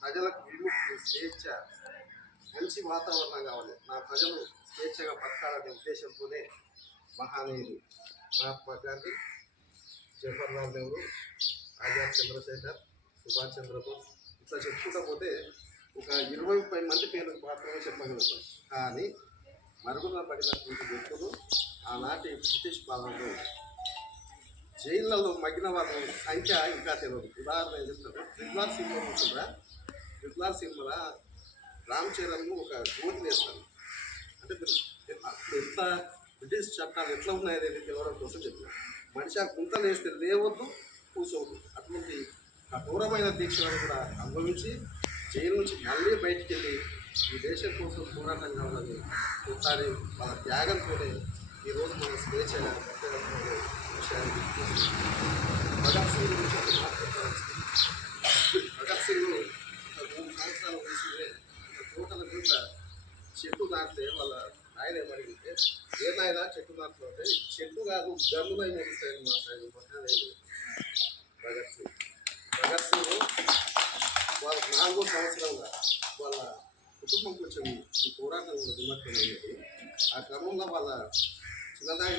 ప్రజలకు విముక్తి, స్వేచ్ఛ, మంచి వాతావరణం కావాలి, నా ప్రజలు స్వేచ్ఛగా బతకాలనే ఉద్దేశంతోనే మహానీయులు మహాత్మా గాంధీ, జవహర్లాల్ నెహ్రూ, ఆజాద్ చంద్రశేఖర్, సుభాష్ చంద్రబోస్ ఇట్లా చెప్పుకుంటూ పోతే ఒక 20-30 మంది పేర్లు మాత్రమే చెప్పగలుగుతాం. కానీ మరుగున పడినటువంటి వ్యక్తులు ఆనాటి బ్రిటిష్ పాలనలో జైళ్ళలో మగ్గిన వాళ్ళ సంఖ్య ఇంకా తెలియదు. ఉదాహరణ చెప్తాను, ట్రిపుల్ సినిమా ఉంటుందా, ట్రిపుల్ సినిమాలో రామ్ చరణ్ ఒక గోతి వేస్తాను. అంటే అప్పుడు ఎంత బ్రిటిష్ చట్టాలు ఎట్లా ఉన్నాయనేది తెలవడం కోసం చెప్పిన మనిషి ఆ గుంతలు వేస్తే లేవద్దు, కూర్చోవద్దు. అటువంటి కఠోరమైన దీక్షలను కూడా అనుభవించి జైలు నుంచి మళ్ళీ బయటికి వెళ్ళి ఈ దేశం కోసం పోరాటం కావాలని ఒకసారి వాళ్ళ త్యాగంతోనే ఈరోజు మన స్వేచ్ఛగా బతకగలుగుతున్న విషయాన్ని గుర్తించి భగత్ సింగ్ గురించి మాట్లాడుకోవచ్చు. భగత్ సింగ్ 3 సంవత్సరాల వయసులోనే తోటల మీద చెట్టు నాటితే వాళ్ళ ఆయన ఏమడిగితే, ఏ నాయన చెట్టు నాటులో అంటే చెట్టు కాదు గన్నులై మెరుస్తాయని మాట్లాడి మహాదేవుడు భగత్ సింగ్. భగత్ సింగ్ వాళ్ళ 4వ సంవత్సరంగా వాళ్ళ కుటుంబం కొంచెం ఈ పోరాటంలో నిమగ్నమైనది. ఆ క్రమంలో వాళ్ళ చిన్నదాయి